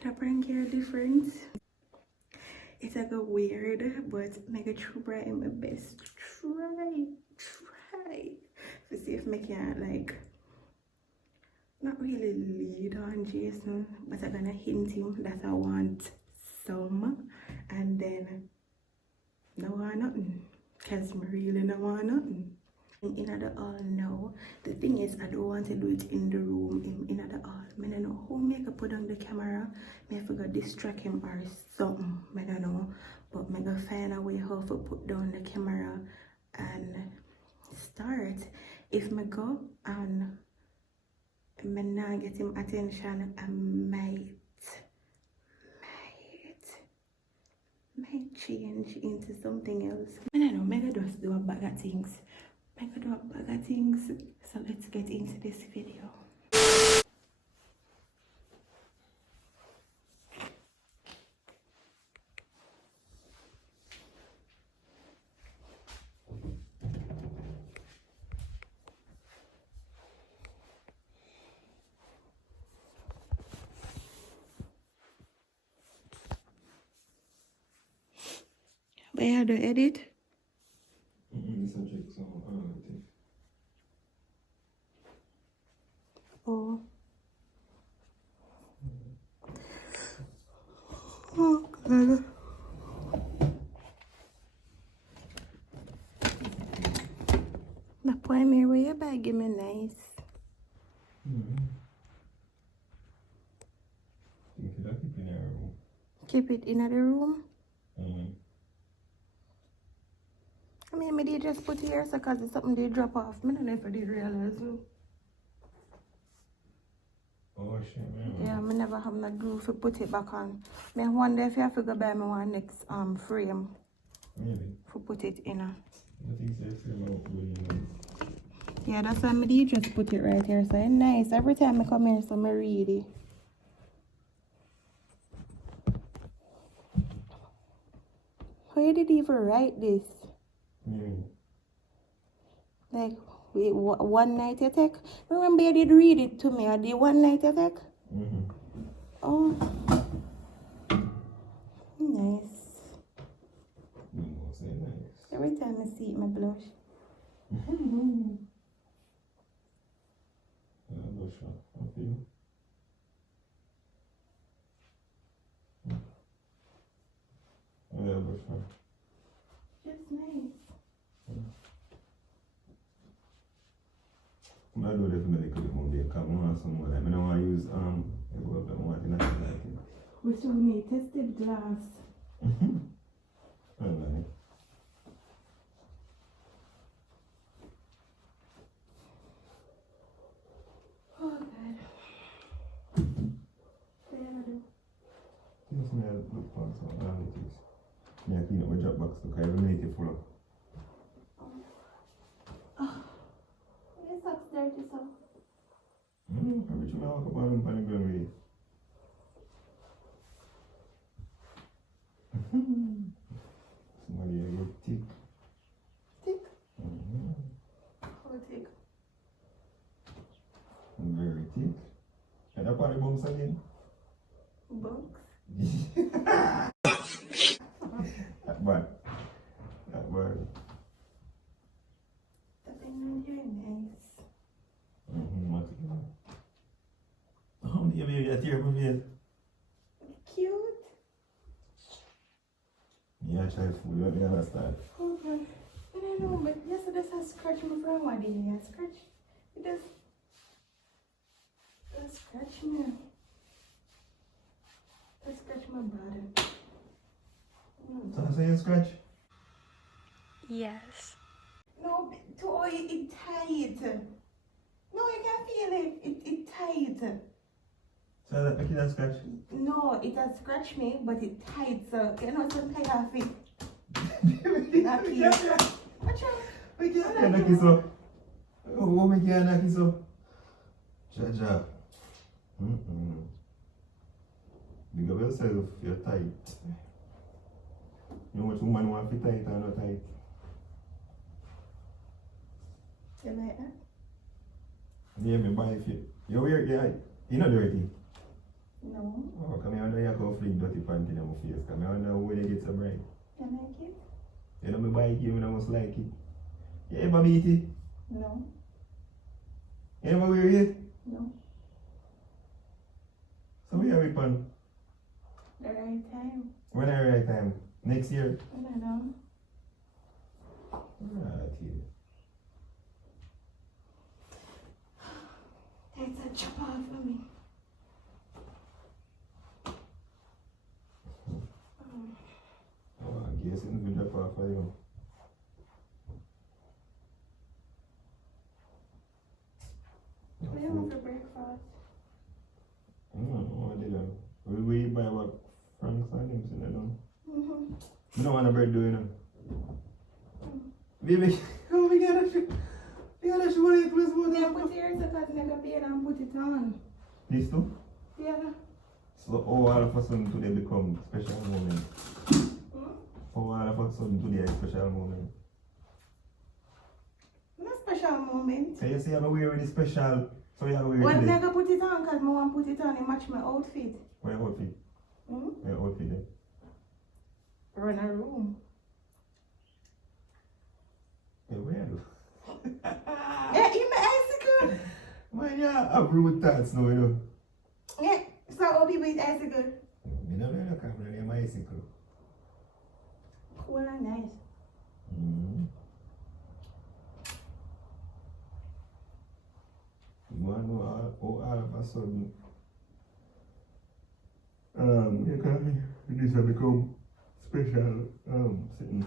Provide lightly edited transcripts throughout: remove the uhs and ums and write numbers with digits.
The prank here different. It's like a weird, but make a try my best. Try to see if I can like not really lead on Jason, but I'm gonna hint him that I want some, and then no want nothing, cause I really no want nothing. In the hall now. The thing is, I don't want to do it in the room, in the hall. I don't know how I can put on the camera. I forgot distract him or something. I don't know. But I gonna find a way how to put down the camera and start. If I go and I not get him attention, I might change into something else. I don't know. I gotta just do a bag of things. I could do a bag of things, so let's get into this video. Where do edit? Oh. Oh God. My primary way about give me nice. Keep it in the room. I mean, I did just put it here so because it's something they drop off. I don't know if I did realize. Oh shit, man. Yeah, I never have no glue to put it back on. I wonder if you have to go buy me one next frame. Really? To put it in. I think they frame out really nice. Yeah, that's why I did just put it right here. So it's nice. Every time I come here, so I read it. Why did you even write this? Like, wait, one night attack? Remember you did read it to me. I did one night attack? Oh. Nice. Say nice. Every time I see it, I blush. Blush up for you. Yeah, blush up. Just nice. I do definitely could move the car. I want some more. Like, I don't want to use I go up and want to like it. We still need tested glass. Alright. Oh God. This may look fun, so I don't think it's. Yeah, clean up my drop box because I will make it full up. Your socks dirty, so. I bet you walk up on them and go away. Somebody get thick. Thick? How thick? Very thick. And that part of the bumps again? Bunks? That bad. That bad. That thing on here nice. Oh, the baby, that's your baby. Cute. Yeah, try food, you don't understand. Oh God. I don't know, but yesterday I scratched my friend one day. I scratch. It does. It scratch me. It scratch my body. So I say you scratch? Yes. No, it tight. No, you can feel it. It tight. So that make it a scratch? No, it has scratched me, but it tight. So you know, some kind of it. Watch out. We can't knock it so. Oh, we can't knock it so. Jaja. Big up yourself, you're tight. You know what woman want to be tight or not tight? You like that? Yeah, me buy if you. You're weird, yeah. You're not dirty. No. Oh, come here, I know you go flick dirty panty in my face. Come here, I know where you get so bright. You like it? You know me buy it, you must like it. You ever beat it? No. You ever wear it? No. So we have it on. The right time. When the right time? Next year? I don't know. Right here. Take a chop off for me. Oh, I guess it's been drop off for you. What do you want for breakfast? What did I? Will you buy what Frank's and him said I don't? Mm-hmm. You don't want a bread doing it? Baby, oh my god, I should want to close one. Yeah, put yours because I got paid and put it on. This too? Yeah. So all of a sudden today become special moment. All of a sudden today is special moment. Not special moment. So you see I'm wearing this special, so you have to wear Well, it I'm today. not gonna put it on because I want to put it on and match my outfit. Where your outfit? Mm-hmm. Where your outfit then? Run a room. Hey, where do? Yeah, in my icicle. Man, yeah, have rude thoughts now, you know. Yeah, so I'll be with icicle. Me no know the camera near my bicycle. Cool and nice. Mm-hmm. You want to know all of a sudden, this has become special, sitting.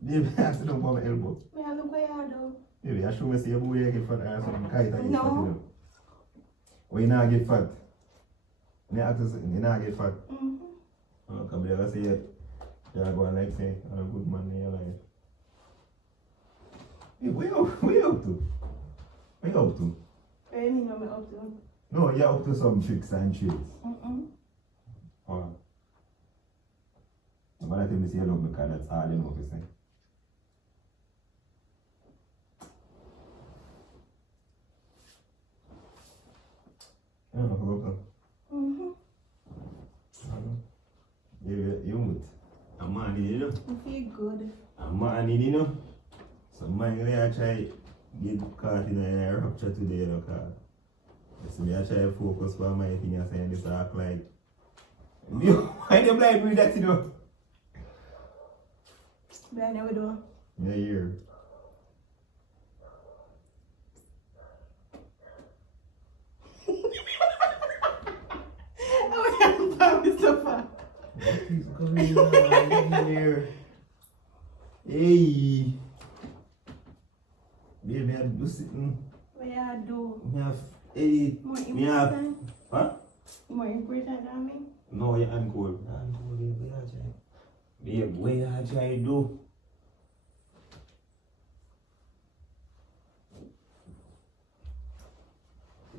Baby, I sit up on my elbow. May I look where you do? Baby, I show me see a boy you get fat or something, kite and get No. fat, you know. When you not get fat, you have to say, you not get fat. Mm-hmm. Come here, I say, you're going like say, I'm a good man in your life. Hey, where you up to? Where you up to? What do you mean I'm up to? No, you're up to some tricks and shit. Oh. But I tell me say you love me because that's all you know to say. You know, go up. You mood. I'm man, you know. I feel good. I'm man, you know. So man, I try get caught in a rupture today, you know, cause so me I try to focus on my thing and saying this act like why they blind me that you know? But I never do. Yeah, here. Oh, I'm probably so far. He's coming on here. Hey. Baby, I do something. What you do? Me have, hey. More Me have, important? huh? More important than me? No, you're uncool. Uncool, baby, I try. Babe, what you try to do?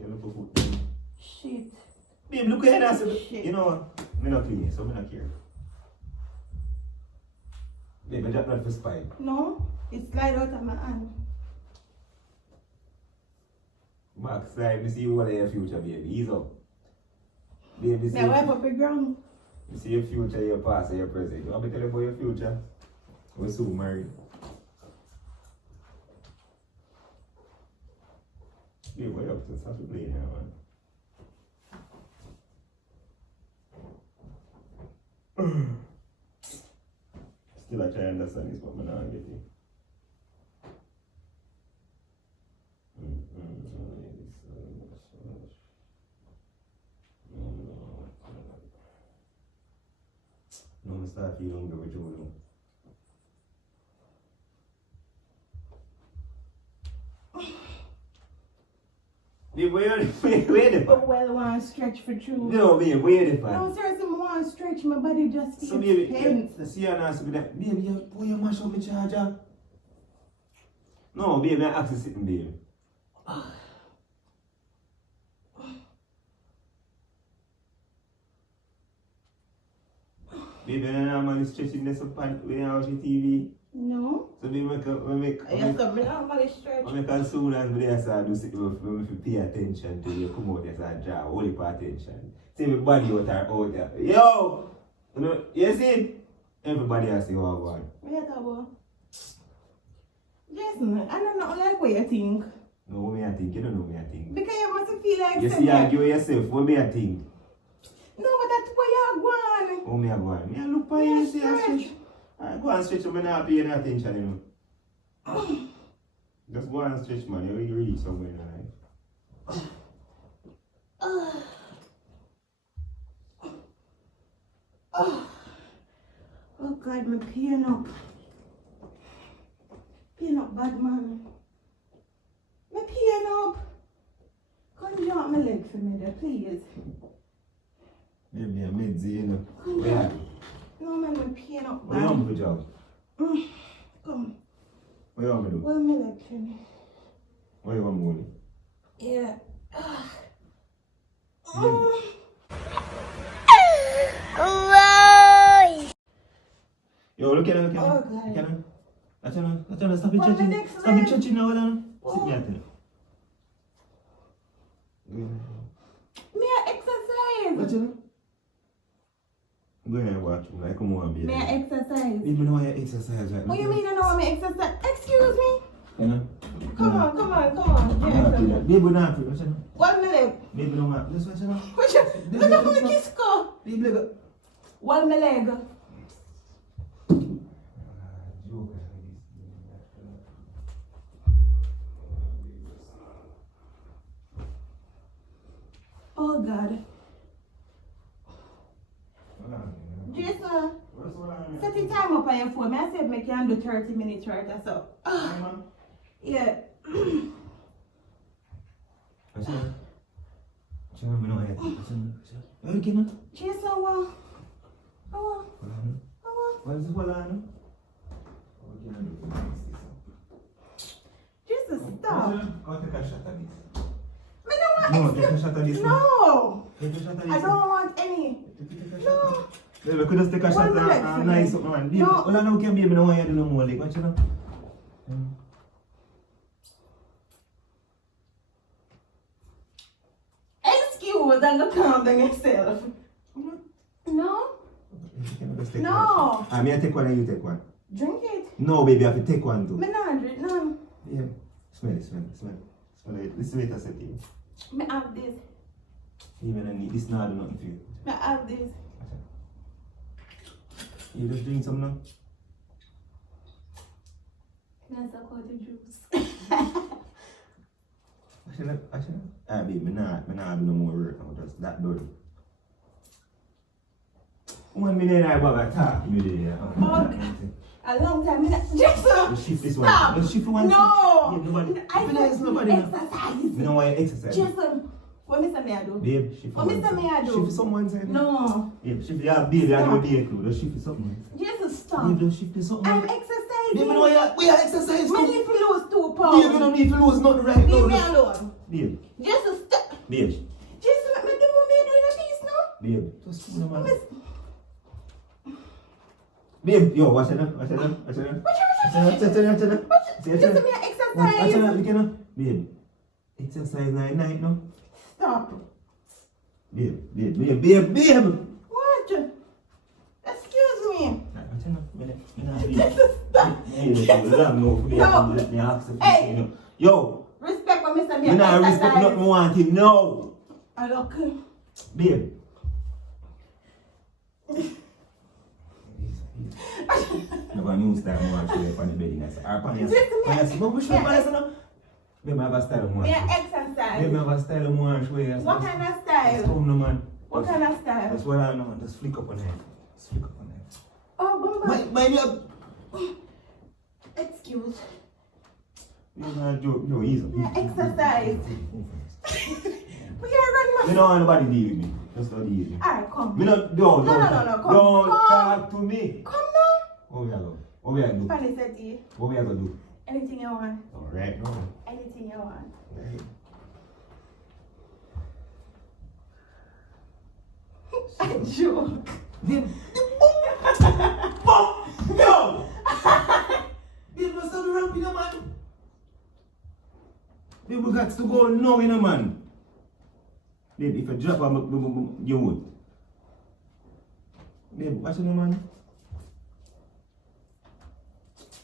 You look for food. Shit. Babe, look at that. Shit. You know what? I'm not clean, so I'm not care. Babe, I drop that for spine. No, it slide out of my hand. Max, like, me see you all of your future, baby. Ease up. Baby, see Now wipe up your ground. you see your future, your past, and your present. You want me to tell you about your future? We're soon married. Babe, what you up to? Stop playing now, man. Still I try to understand this, but I'm not getting it. No, I'm start feeling hungry with you now. Babe, where the Oh, well, I want to stretch for true. No, babe, where the fan? No, seriously, I want to stretch. My body just feels So baby, tense. see you now, so that baby, you mash up my charger. No, baby, I ask you sitting, baby. Baby, you normally stretching this up when you watch the TV. No. So we make as soon as we start do sit when we pay attention to you come out there and draw only pay attention. See my body out there. Yo! You know, you see? Everybody has to go on. What you talk about? Jason, I don't know like what you think. No, what me I think? You don't know what I think. Because you must feel like You see, you argue yourself. What me I think? No, but that's where you're going. What me I go on? Me I look for you, see I stretch. I go and stretch, but not pay any attention, you know. Just go and stretch, man. You reach somewhere in life. Oh God, my pain up. Pain up bad, man. My pain up. Come jump my leg for me there, please. Maybe I'm mid-Z, you know. Come Yeah. on. No, man, my pain up What you bad. want me to job? Come. What you want me to do? Well, my leg for me. What you want me to do? Yeah. Yo, look at her, Oh, God. Look at her. Stop it What, my touching. next Stop it leg? touching now, hold on. Sit me Oh. at it. May I exercise? What you know? Go ahead and watch me. Like, come on, baby. May I exercise? Even know you exercise right now. What you mean I know I'm exercise? Excuse me? You know? Come on. Yeah, exercise. Baby, not free. What you know? One minute. Baby, no matter. This what you know? What you? Look at my kiss go. Baby, look. One my leg. Oh God. Jason, set the time up on your phone. I said make you do 30 minutes right or so. Yeah. What's your name? Jason, what? What is it? Jason, stop. Go take a shot at this. No, take a shot at this. No. Take a shot at this. I don't want any. No. Baby, could just take a shot and nice up, man. Baby, all I know can be, I don't want you to do no more. Like, what you know? Excuse and look calm down yourself. No? No. I mean, I take one and you take one. Drink it. No, baby, I have to take one too. Me not drink none. Yeah. Smell it. Listen to it, I said to you. Me have this. Even I need this now, I do nothing to you. Me have this. You just drink some now? Me suck out the juice. Actually. Babe, me not do no more work now, just that done. 1 minute I bother talking with you there. A long time. Me not. Jason. Just shift this Stop. one. Just shift one. No. Yeah, nobody. I There's nobody. exercise. You know why you exercise? Jason. What Mr. May I do? Babe, shift What Mr. May I do? Shift someone side. No. Yeah, shift. Yeah, babe, I have a vehicle. Just shift something. Jason, stop. Babe, just shift something. I'm Babe, exercising. you know we are exercising. I need to lose 2 pounds. Babe, you don't need to lose nothing right now. Leave me alone. Babe. Jason, stop. Babe. Jason, let me do what me doing a piece now. Babe. Just come on, man. Babe, yo, watch it. Watch Jason, me exercise. Babe, exercise night no? Stop. Babe. What? Excuse me. Hey. Yo, Respect for Mr. you not respect nothing wanting, no. I look. Babe. No, but new style more show you on the bed. That's our pants. No, we show pants now. Babe, I have a style more. Me Babe, exercise. I have a style more show you. What kind of Just style? come no man. What kind of style? That's what I know. Just flick up on it. Just flick up on it. Oh, Bumba. Mind you. Excuse. You're not joke. No, easy. Me exercise. We are running. You don't want nobody deal with me. Just don't deal with me. Alright, come. Me not. Don't. No, come. Don't Come. talk to me. Come now. What we are going? What we are do? Funny said to you. What we are going to do? Anything you want. Alright, no. Anything you want. Right. I joke. The Fuck! Yo! Babe, what's up, ramp, you know, man? Babe, we got to go now, you know, man. Babe, if you drop a you would. Babe, what's your name, man?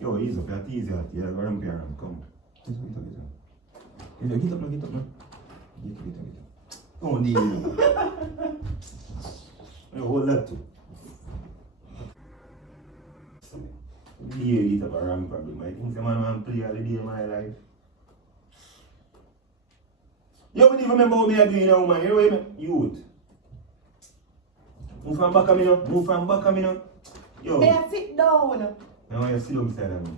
Yo, ease up, that's easy. Yeah, go ramp here, come. Get up, now. Get up, now. Get up. Oh, dear. Yo, hold that too. Yeah, get up a ramp problem. I think the man want to play all the day of my life. You don't even remember what me are doing now, man. You know what I mean? Youth. Move from back of me now. Move from back of me now. Yo. May I sit down? Now you sit down beside of me.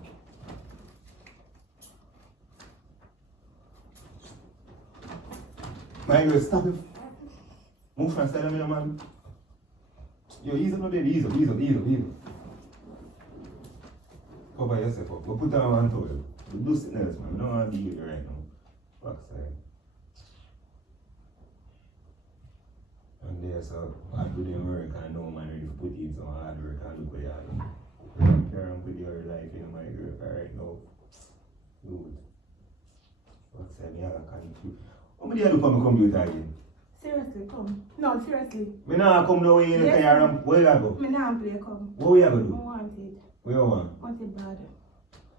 My girl, stop it. Move from side of me now, man. Yo, ease up, my baby. Ease up. Cover yourself up. But put on one towel. Do something else, man. We don't want to deal with you right now. Backside. And there's a hard with them work and no man really put in some hard work and look where you are. I'm caring with your life, you know, my girl, right now. Good. What's that? Me, I can't do. How many do you do for my computer again? Seriously, come. No, seriously. Me now come down here in the car and where you go? Me now play, come. What you go do? I want it. Where you want? Want it bad.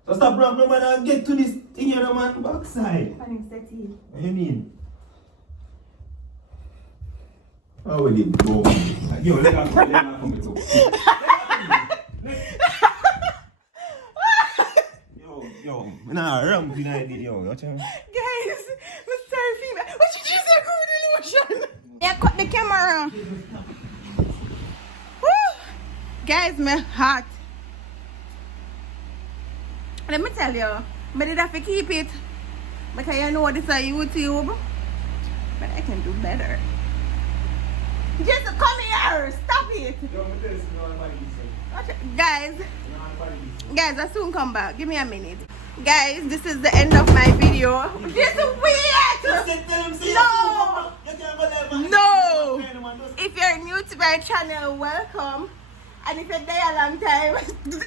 So stop rap no man and get to this thing here, no man, backside. Funny setty. What you mean? How will it go? Yo, let her come, it up. Yo, nah, ramp in ID, yo, watch out. Guys, Mr. Female. What did you say? Good illusion. Yeah, cut the camera. Woo! Guys, my heart. Let me tell you, but did have to keep it because you know this is YouTube. But I can do better. Just come here, stop it. Guys, I soon come back. Give me a minute. Guys, this is the end of my video. This is weird. No. If you're new to my channel, welcome. And if you're there a long time,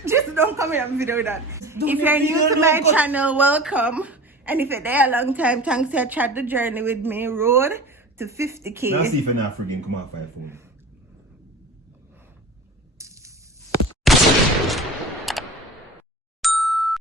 just don't come here and video that. If you're new to my channel, welcome. And if you're there a long time, thanks for chat the journey with me. Road to 50K. Now see if you're not friggin' come off my phone.